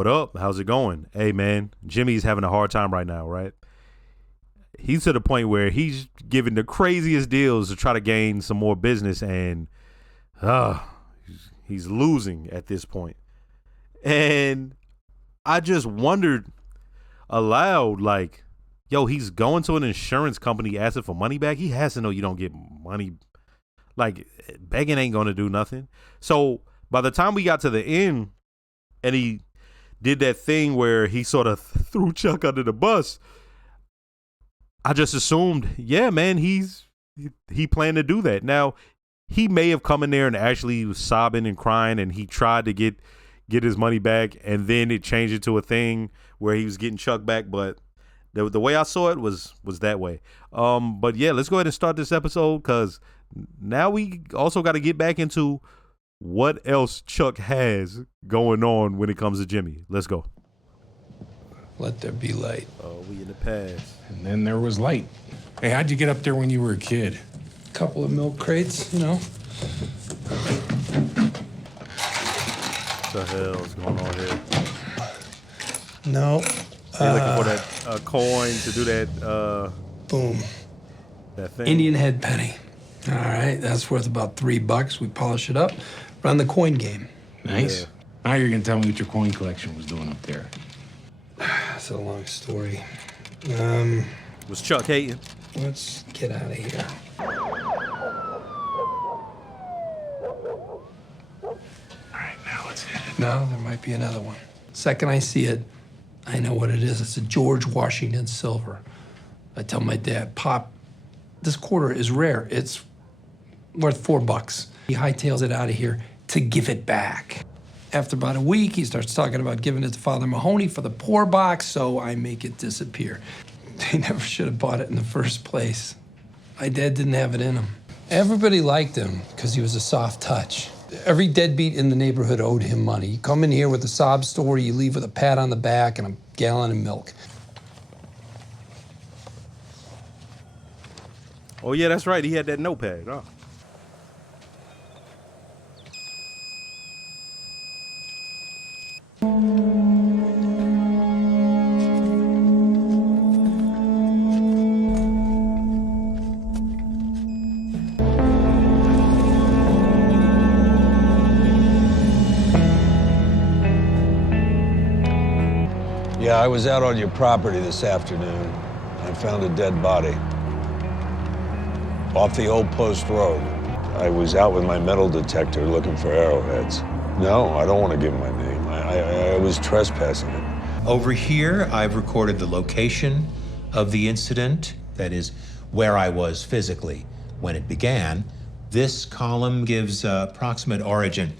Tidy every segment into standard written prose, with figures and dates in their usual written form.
what up? How's it going? Hey, man, Jimmy's having a hard time right now, right? He's to the point where he's giving the craziest deals to try to gain some more business, and he's losing at this point. And I just wondered aloud, like, yo, he's going to an insurance company asking for money back. He has to know you don't get money. Like, begging ain't going to do nothing. So by the time we got to the end and he did that thing where he sort of threw Chuck under the bus, I just assumed, yeah, man, he planned to do that. Now, he may have come in there and actually was sobbing and crying, and he tried to get his money back, and then it changed into a thing where he was getting Chuck back, but the way I saw it was that way. But yeah, let's go ahead and start this episode, because now we also got to get back into what else Chuck has going on when it comes to Jimmy. Let's go. Let there be light. Oh, we in the past. And then there was light. Hey, how'd you get up there when you were a kid? Couple of milk crates, you know. What the hell is going on here? No. You're looking for that coin to do that. Boom. That thing. Indian head penny. All right, that's worth about $3. We polish it up, run the coin game. Nice. Yeah. Now you're gonna tell me what your coin collection was doing up there. That's a long story. Was Chuck hating? Let's get out of here. All right, now let's hit it. No, there might be another one. Second I see it, I know what it is. It's a George Washington silver. I tell my dad, Pop, this quarter is rare. It's worth $4. He hightails it out of here to give it back. After about a week, he starts talking about giving it to Father Mahoney for the poor box, so I make it disappear. They never should have bought it in the first place. My dad didn't have it in him. Everybody liked him because he was a soft touch. Every deadbeat in the neighborhood owed him money. You come in here with a sob story, you leave with a pat on the back and a gallon of milk. Oh, yeah, that's right. He had that notepad. Huh? Yeah, I was out on your property this afternoon. I found a dead body. Off the old post road. I was out with my metal detector looking for arrowheads. No, I don't want to give my name. I was trespassing it. Over here, I've recorded the location of the incident, that is, where I was physically when it began. This column gives approximate origin.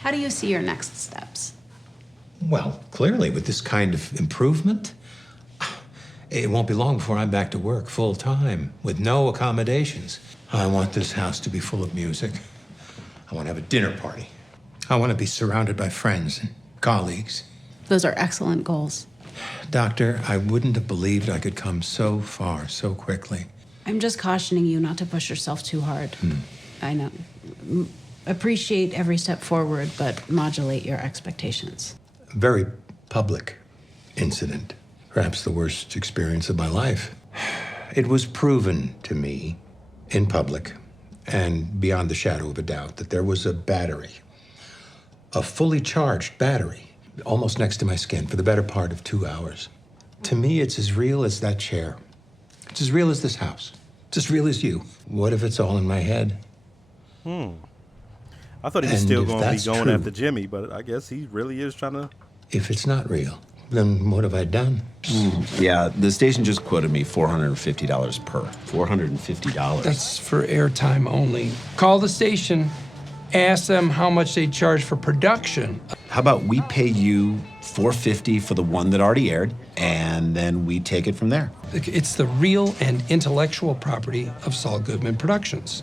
How do you see your next steps? Well, clearly, with this kind of improvement, it won't be long before I'm back to work full time with no accommodations. I want this house to be full of music. I want to have a dinner party. I want to be surrounded by friends and colleagues. Those are excellent goals. Doctor, I wouldn't have believed I could come so far so quickly. I'm just cautioning you not to push yourself too hard. I know. Appreciate every step forward, but modulate your expectations. A very public incident, perhaps the worst experience of my life. It was proven to me in public and beyond the shadow of a doubt that there was a battery, a fully charged battery, almost next to my skin for the better part of 2 hours. To me, it's as real as that chair. It's as real as this house. It's as real as you. What if it's all in my head? I thought he was And still if going to be that's going true- after Jimmy, but I guess he really is trying to. If it's not real, then what have I done? Yeah, the station just quoted me $450 per. $450. That's for airtime only. Call the station, ask them how much they charge for production. How about we pay you $450 for the one that already aired, and then we take it from there? It's the real and intellectual property of Saul Goodman Productions.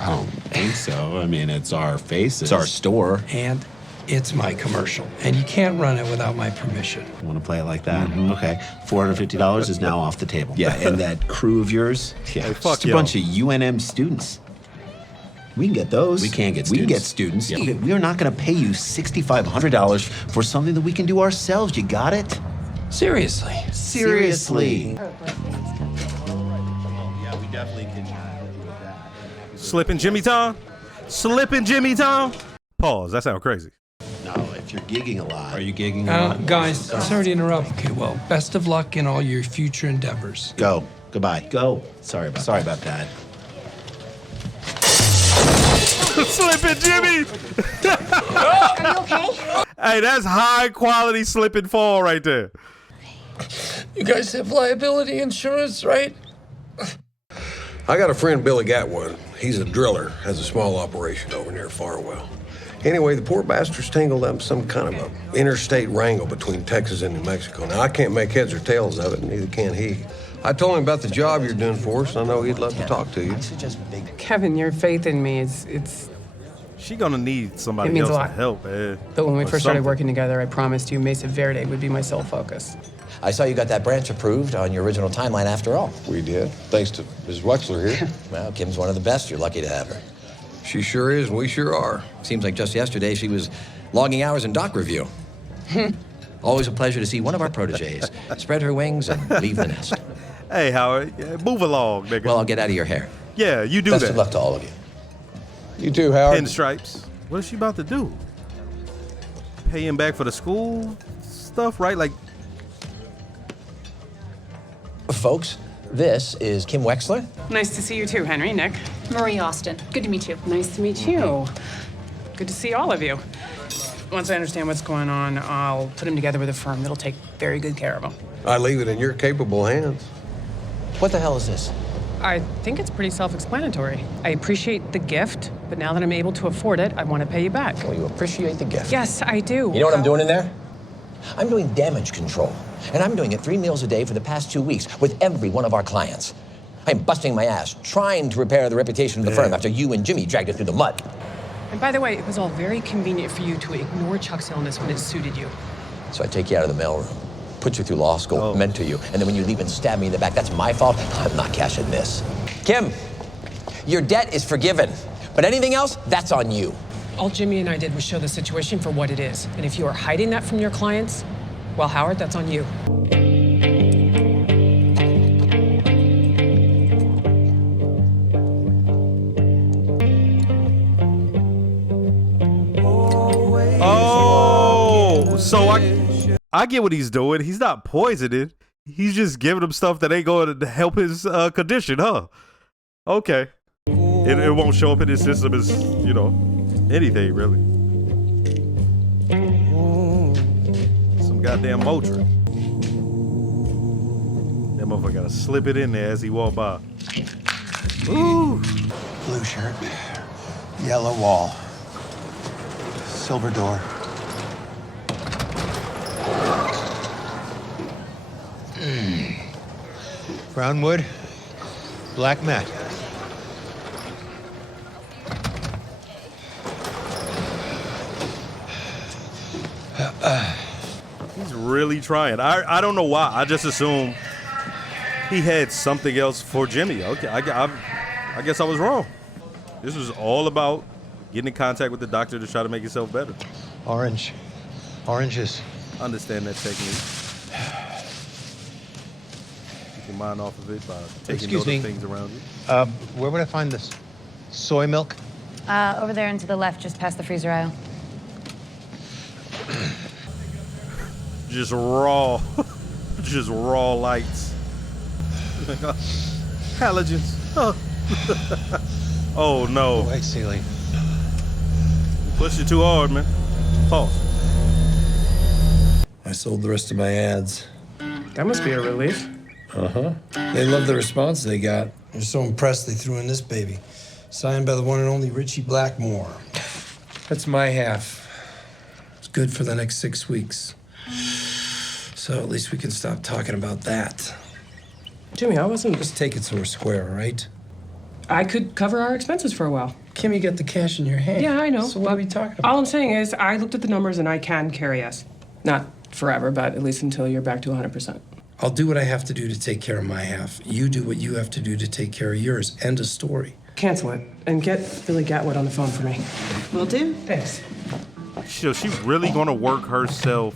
I don't think so. I mean, it's our faces. It's our store. And it's my commercial. And you can't run it without my permission. You want to play it like that? Okay. $450 is now off the table. Yeah, and that crew of yours? Yeah, Hey, fuck just a y'all. bunch of UNM students. We can get those. We can get We can get students. students. Yep. We are not going to pay you $6,500 for something that we can do ourselves. You got it? Seriously. Seriously. Slipping Jimmy Tom? Slipping Jimmy Tom? Pause. That sounds crazy. No, if you're gigging a lot. Are you gigging a lot? Guys, sorry to interrupt. Okay, well, best of luck in all your future endeavors. Go. Goodbye. Go. Sorry about that. Slipping Jimmy! Are you okay? Hey, that's high quality slip and fall right there. You guys have liability insurance, right? I got a friend, Billy got one. He's a driller, has a small operation over near Farwell. Anyway, the poor bastard's tangled up in some kind of a interstate wrangle between Texas and New Mexico. Now, I can't make heads or tails of it, and neither can he. I told him about the job you're doing for us. I know he'd love to talk to you. Kevin, your faith in me it's She gonna need somebody It means else a to lot. help, man. but when we Or first started something. working together, I promised you Mesa Verde would be my sole focus. I saw you got that branch approved on your original timeline after all. We did, thanks to Ms. Wexler here. Well, Kim's one of the best. You're lucky to have her. She sure is, and we sure are. Seems like just yesterday she was logging hours in doc review. Always a pleasure to see one of our proteges spread her wings and leave the nest. Hey, Howard, move along, nigga. Well, I'll get out of your hair. Yeah, you do Best that. of luck to all of you. You too, Howard. Pinstripes. What is she about to do? Pay him back for the school stuff, right? Like, Folks, this is Kim Wexler. Nice to see you too, Henry, Nick. Marie Austin. Good to meet you. Nice to meet you. Good to see all of you. Once I understand what's going on, I'll put him together with a firm that'll take very good care of him. I leave it in your capable hands. What the hell is this? I think it's pretty self-explanatory. I appreciate the gift, but now that I'm able to afford it, I want to pay you back. Well, you appreciate the gift. Yes, I do. You know what I'm doing in there? I'm doing damage control. And I'm doing it 3 meals a day for the past 2 weeks with every one of our clients. I'm busting my ass trying to repair the reputation of the firm after you and Jimmy dragged it through the mud. And by the way, it was all very convenient for you to ignore Chuck's illness when it suited you. So I take you out of the mailroom, put you through law school, mentor you, and then when you leave and stab me in the back, that's my fault. I'm not cashing this. Kim, your debt is forgiven, but anything else, that's on you. All Jimmy and I did was show the situation for what it is. And if you are hiding that from your clients, well, Howard, that's on you. oh, so I get what he's doing. He's not poisoning. He's just giving him stuff that ain't going to help his condition, huh? Okay. It won't show up in his system as, you know, anything really. Some goddamn Motrin. That motherfucker gotta slip it in there as he walk by. Ooh. Blue shirt, yellow wall, silver door. Brown wood, black mat. He's really trying. I don't know why. I just assumed he had something else for Jimmy. Okay, I guess I was wrong. This was all about getting in contact with the doctor to try to make yourself better. Orange. Oranges. Understand that technique. Keep your mind off of it by taking note of things around you. Where would I find this? Soy milk? Over there and to the left, just past the freezer aisle. Just raw, just raw lights. Halogens. Oh no. White ceiling. Push it too hard, man. Pause. I sold the rest of my ads. That must be a relief. Uh-huh. They love the response they got. They're so impressed they threw in this baby. Signed by the one and only Richie Blackmore. That's my half. It's good for the next 6 weeks. So at least we can stop talking about that. Jimmy, I wasn't... Just take it so we're square, all right? I could cover our expenses for a while. Kim, you got the cash in your hand. Yeah, I know. So what are we talking about? All I'm saying is I looked at the numbers and I can carry us. Not forever, but at least until you're back to 100%. I'll do what I have to do to take care of my half. You do what you have to do to take care of yours. End of story. cancel it and get Billy Gatwood on the phone for me. Will do. Thanks. So she really gonna work herself?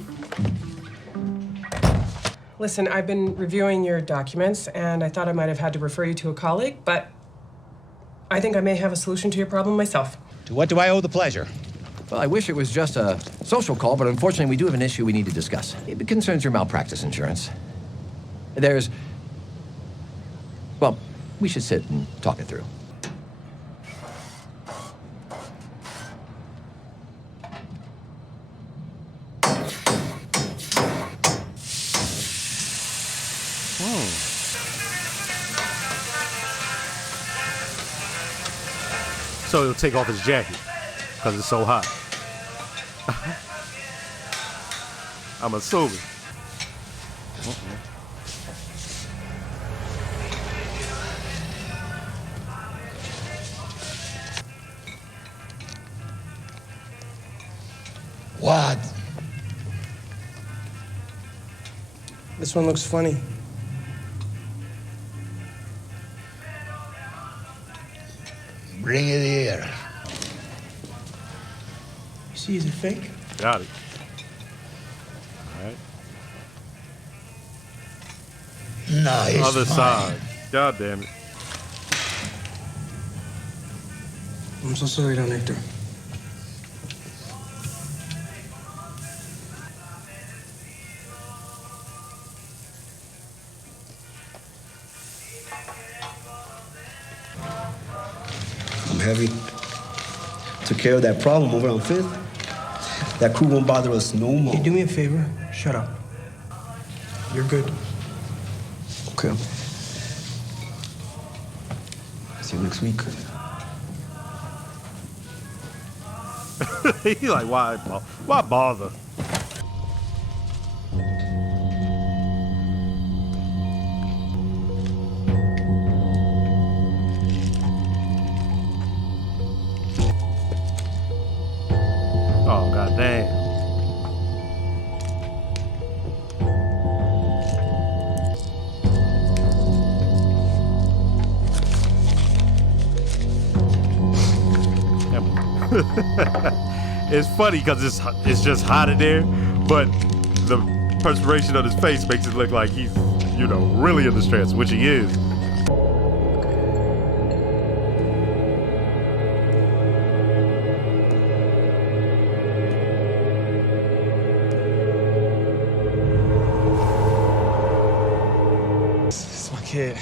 Listen, I've been reviewing your documents, and I thought I might have had to refer you to a colleague, but I think I may have a solution to your problem myself. To what do I owe the pleasure? Well, I wish it was just a social call, but unfortunately, we do have an issue we need to discuss. It concerns your malpractice insurance. Well, we should sit and talk it through. So he'll take off his jacket because it's so hot. I'm assuming. What? This one looks funny. Bring it here. You see, is it fake? Got it. All right. No, it's Other fine. side. God damn it. I'm so sorry, Don Hector. I'm heavy. Took care of that problem over on Fifth. That crew won't bother us no more. Hey, do me a favor. Shut up. You're good. Okay. See you next week. He like, why bother? Oh, god damn. It's funny because it's just hot in there, but the perspiration on his face makes it look like he's, really in distress, which he is. It's my kid.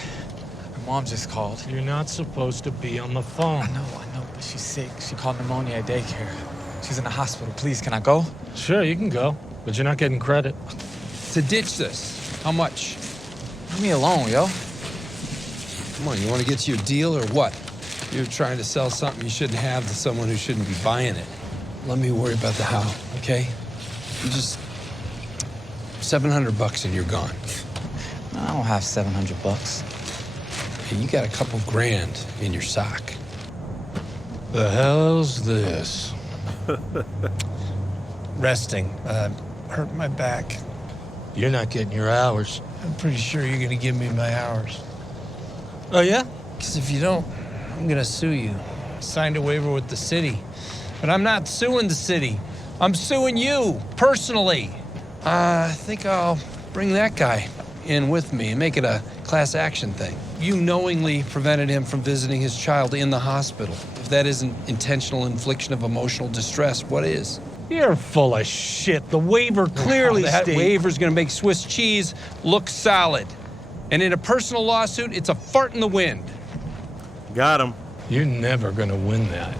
My mom just called. You're not supposed to be on the phone. I know, but she's sick. She caught pneumonia at daycare. She's in the hospital. Please, can I go? Sure, you can go, but you're not getting credit. To ditch this, how much? Leave me alone, yo. Come on, you want to get you a deal or what? You're trying to sell something you shouldn't have to someone who shouldn't be buying it. Let me worry about the how, okay? You just $700 and you're gone. I don't have $700. Hey, you got a couple grand in your sock. The hell's this? Resting. Hurt my back. You're not getting your hours. I'm pretty sure you're gonna give me my hours. Oh, yeah? Because if you don't, I'm gonna sue you. Signed a waiver with the city. But I'm not suing the city. I'm suing you, personally. I think I'll bring that guy in with me and make it a class action thing. You knowingly prevented him from visiting his child in the hospital. If that isn't intentional infliction of emotional distress, what is? You're full of shit. The waiver clearly That states... waiver's gonna make Swiss cheese look solid. And in a personal lawsuit, it's a fart in the wind. Got him. You're never gonna win that.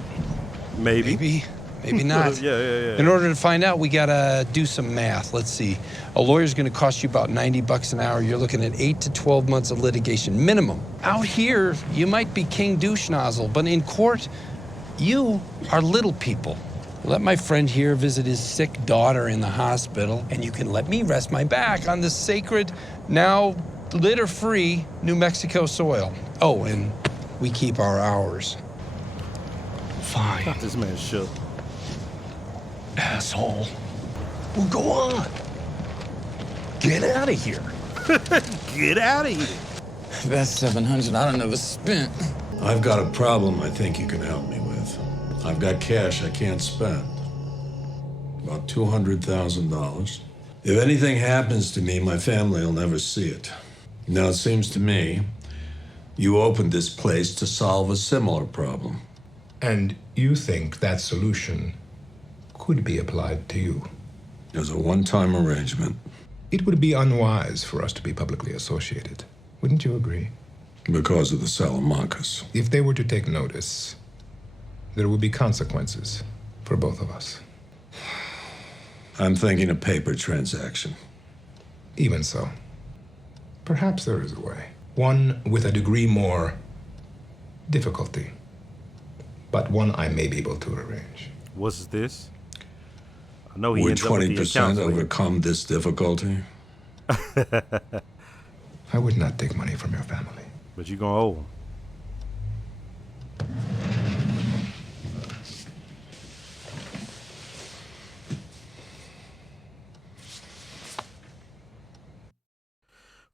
Maybe. Maybe not. Yeah. In order to find out, we gotta do some math. Let's see. A lawyer's gonna cost you about $90 an hour. You're looking at 8 to 12 months of litigation minimum. Out here, you might be king douche nozzle, but in court, you are little people. Let my friend here visit his sick daughter in the hospital, and you can let me rest my back on the sacred, now litter-free New Mexico soil. Oh, and we keep our hours. Fine. Got this man shook. Asshole. Well, go on. Get out of here. Get out of here. That's $700 I done never spent. I've got a problem I think you can help me with. I've got cash I can't spend. About $200,000. If anything happens to me, my family will never see it. Now, it seems to me you opened this place to solve a similar problem. And you think that solution could be applied to you? As a one-time arrangement. It would be unwise for us to be publicly associated. Wouldn't you agree? Because of the Salamancas. If they were to take notice, there would be consequences for both of us. I'm thinking a paper transaction. Even so, perhaps there is a way. One with a degree more difficulty, but one I may be able to arrange. What's this? I know he Would ends up with the 20% accounts later. overcome this difficulty? I would not take money from your family. But you gonna owe him.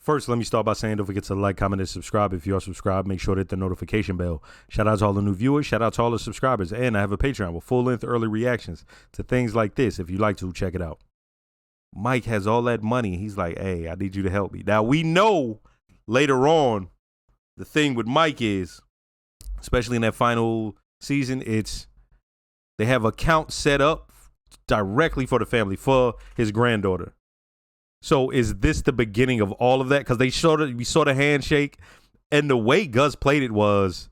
First, let me start by saying don't forget to like, comment, and subscribe. If you are subscribed, make sure to hit the notification bell. Shout out to all the new viewers. Shout out to all the subscribers. And I have a Patreon with full-length early reactions to things like this. If you'd like to, check it out. Mike has all that money. He's like, hey, I need you to help me. Now, we know later on the thing with Mike is, especially in that final season, it's they have accounts set up directly for the family, for his granddaughter. So is this the beginning of all of that? Because we saw the handshake, and the way Gus played it was,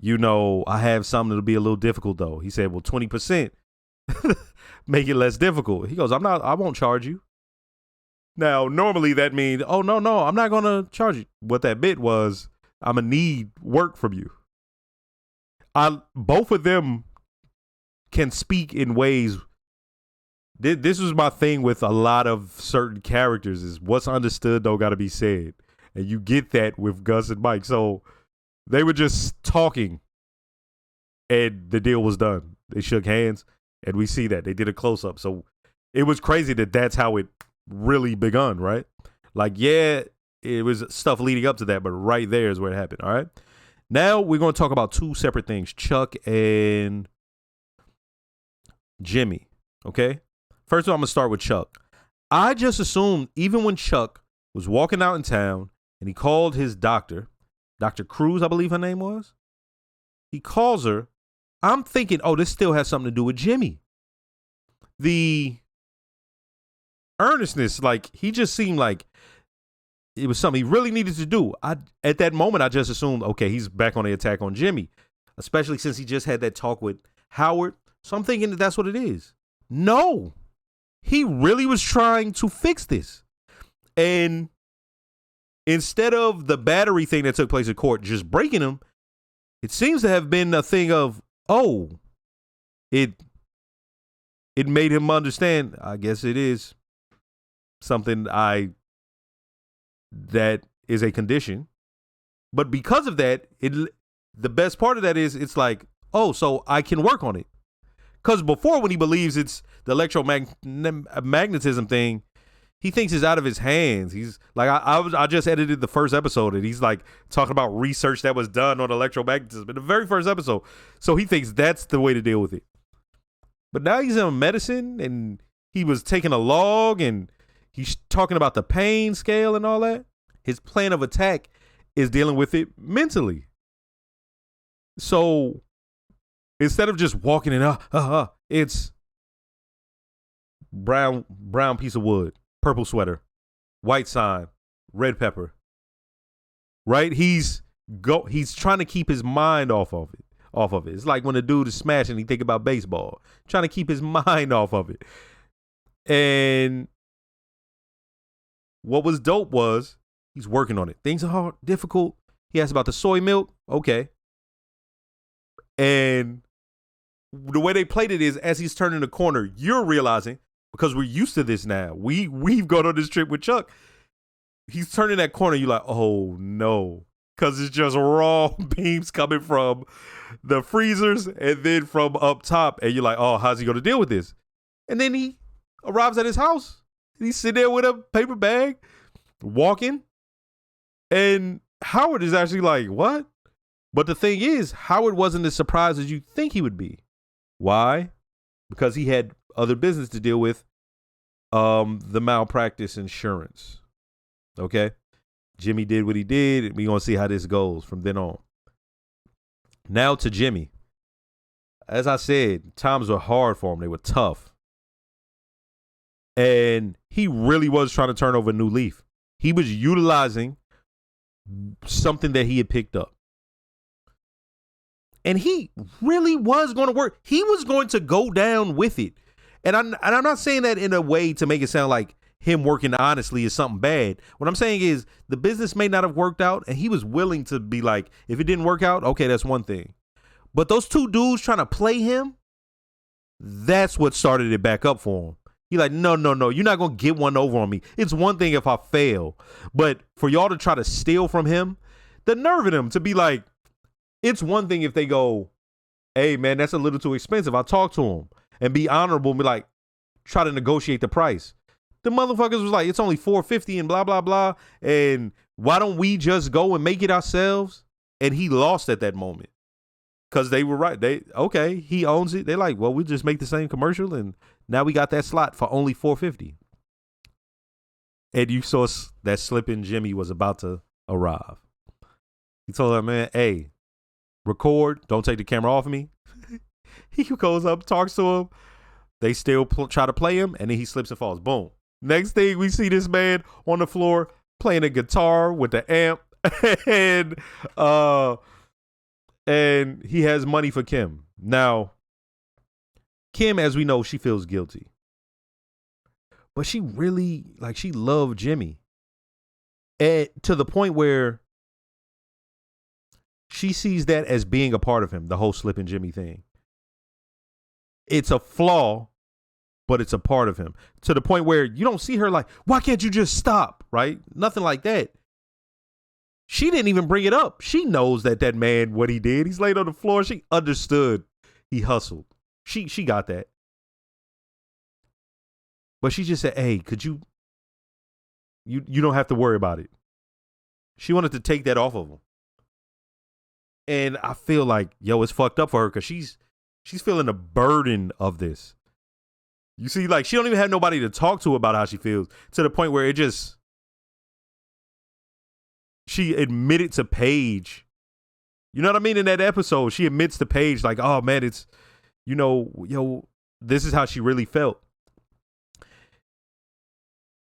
you know, I have something that'll be a little difficult though. He said, well, 20%, make it less difficult. He goes, I won't charge you. Now, normally that means, oh, no, I'm not going to charge you. What that bit was, I'm going to need work from you. Both of them can speak in ways. This was my thing with a lot of certain characters is what's understood don't got to be said. And you get that with Gus and Mike. So they were just talking and the deal was done. They shook hands and we see that. They did a close-up. So it was crazy that that's how it really begun, right? Like, yeah, it was stuff leading up to that, but right there is where it happened, all right? Now we're going to talk about two separate things, Chuck and Jimmy, okay? First of all, I'm going to start with Chuck. I just assumed even when Chuck was walking out in town and he called his doctor, Dr. Cruz, I believe her name was, he calls her, I'm thinking, oh, this still has something to do with Jimmy. The earnestness, like, he just seemed like it was something he really needed to do. At that moment, I just assumed, okay, he's back on the attack on Jimmy, especially since he just had that talk with Howard. So I'm thinking that that's what it is. No. He really was trying to fix this. And instead of the battery thing that took place in court just breaking him, it seems to have been a thing of, oh, it made him understand, I guess it is something that is a condition. But because of that, the best part of that is it's like, oh, so I can work on it. Because before, when he believes it's the electromagnetism thing, he thinks it's out of his hands. He's like, I just edited the first episode, and he's like talking about research that was done on electromagnetism in the very first episode. So he thinks that's the way to deal with it. But now he's in medicine, and he was taking a log, and he's talking about the pain scale and all that. His plan of attack is dealing with it mentally. So instead of just walking in, it's brown piece of wood, purple sweater, white sign, red pepper. Right? He's trying to keep his mind off of it. It's like when a dude is smashing, he think about baseball, trying to keep his mind off of it. And what was dope was he's working on it. Things are hard, difficult. He asked about the soy milk. Okay. And the way they played it is as he's turning the corner, you're realizing, because we're used to this now. We've gone on this trip with Chuck. He's turning that corner. You're like, oh no. Because it's just raw beams coming from the freezers and then from up top. And you're like, oh, how's he going to deal with this? And then he arrives at his house. He's sitting there with a paper bag, walking. And Howard is actually like, what? But the thing is, Howard wasn't as surprised as you think he would be. Why? Because he had other business to deal with, the malpractice insurance. Okay? Jimmy did what he did, and we're going to see how this goes from then on. Now to Jimmy. As I said, times were hard for him. They were tough. And he really was trying to turn over a new leaf. He was utilizing something that he had picked up. And he really was going to work. He was going to go down with it. And I'm not saying that in a way to make it sound like him working honestly is something bad. What I'm saying is the business may not have worked out, and he was willing to be like, if it didn't work out, okay, that's one thing. But those two dudes trying to play him, that's what started it back up for him. He like, no, you're not going to get one over on me. It's one thing if I fail. But for y'all to try to steal from him, the nerve of them to be like, it's one thing if they go, hey, man, that's a little too expensive. I'll talk to him and be honorable and be like, try to negotiate the price. The motherfuckers was like, it's only $450 and blah, blah, blah. And why don't we just go and make it ourselves? And he lost at that moment because they were right. Okay, he owns it. They're like, well, we'll just make the same commercial. And now we got that slot for only $450. And you saw that slipping Jimmy was about to arrive. He told her, man, hey, record. Don't take the camera off of me. He goes up, talks to him. They still try to play him, and then he slips and falls. Boom. Next thing, we see this man on the floor playing a guitar with the amp, and he has money for Kim. Now, Kim, as we know, she feels guilty. But she really, she loved Jimmy. To the point where she sees that as being a part of him, the whole slipping Jimmy thing. It's a flaw, but it's a part of him. To the point where you don't see her like, why can't you just stop, right? Nothing like that. She didn't even bring it up. She knows that man, what he did. He's laid on the floor. She understood he hustled. She got that. But she just said, hey, could you don't have to worry about it. She wanted to take that off of him. And I feel like, it's fucked up for her because she's feeling the burden of this. You see, she don't even have nobody to talk to about how she feels, to the point where she admitted to Paige. You know what I mean? In that episode, she admits to Paige, like, oh man, it's, this is how she really felt.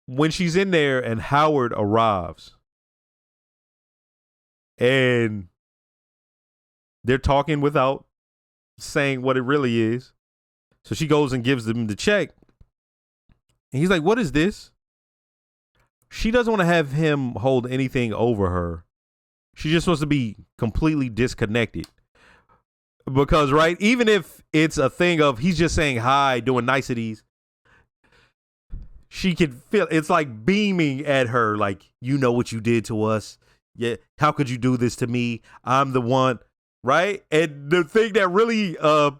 When she's in there and Howard arrives and they're talking without saying what it really is. So she goes and gives them the check. And he's like, what is this? She doesn't want to have him hold anything over her. She just wants to be completely disconnected. Because, right, even if it's a thing of he's just saying hi, doing niceties, she can feel it's like beaming at her, like, you know what you did to us. Yeah, how could you do this to me? I'm the one. Right. And the thing that really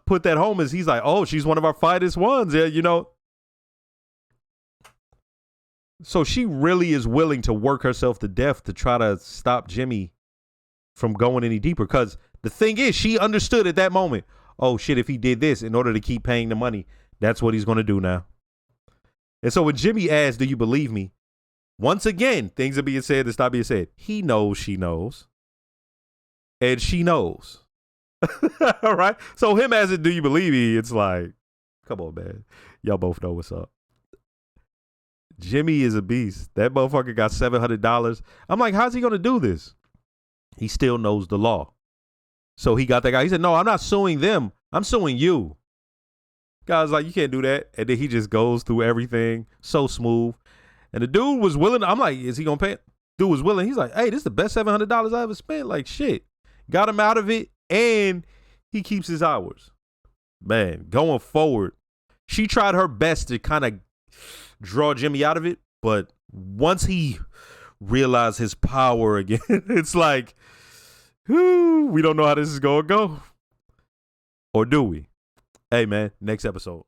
put that home is he's like, oh, she's one of our finest ones. Yeah, So she really is willing to work herself to death to try to stop Jimmy from going any deeper. Because the thing is, she understood at that moment, oh, shit, if he did this in order to keep paying the money, that's what he's going to do now. And so when Jimmy asks, do you believe me? Once again, things are being said that stop being said. He knows she knows. And she knows. All right. So him asking, do you believe me? It's like, come on, man. Y'all both know what's up. Jimmy is a beast. That motherfucker got $700. I'm like, how's he going to do this? He still knows the law. So he got that guy. He said, no, I'm not suing them. I'm suing you. Guy's like, you can't do that. And then he just goes through everything so smooth. And the dude was willing. I'm like, is he going to pay it? Dude was willing. He's like, hey, this is the best $700 I ever spent. Like, shit. Got him out of it, and he keeps his hours. Man, going forward, she tried her best to kind of draw Jimmy out of it, but once he realized his power again, it's like, we don't know how this is going to go. Or do we? Hey, man, next episode.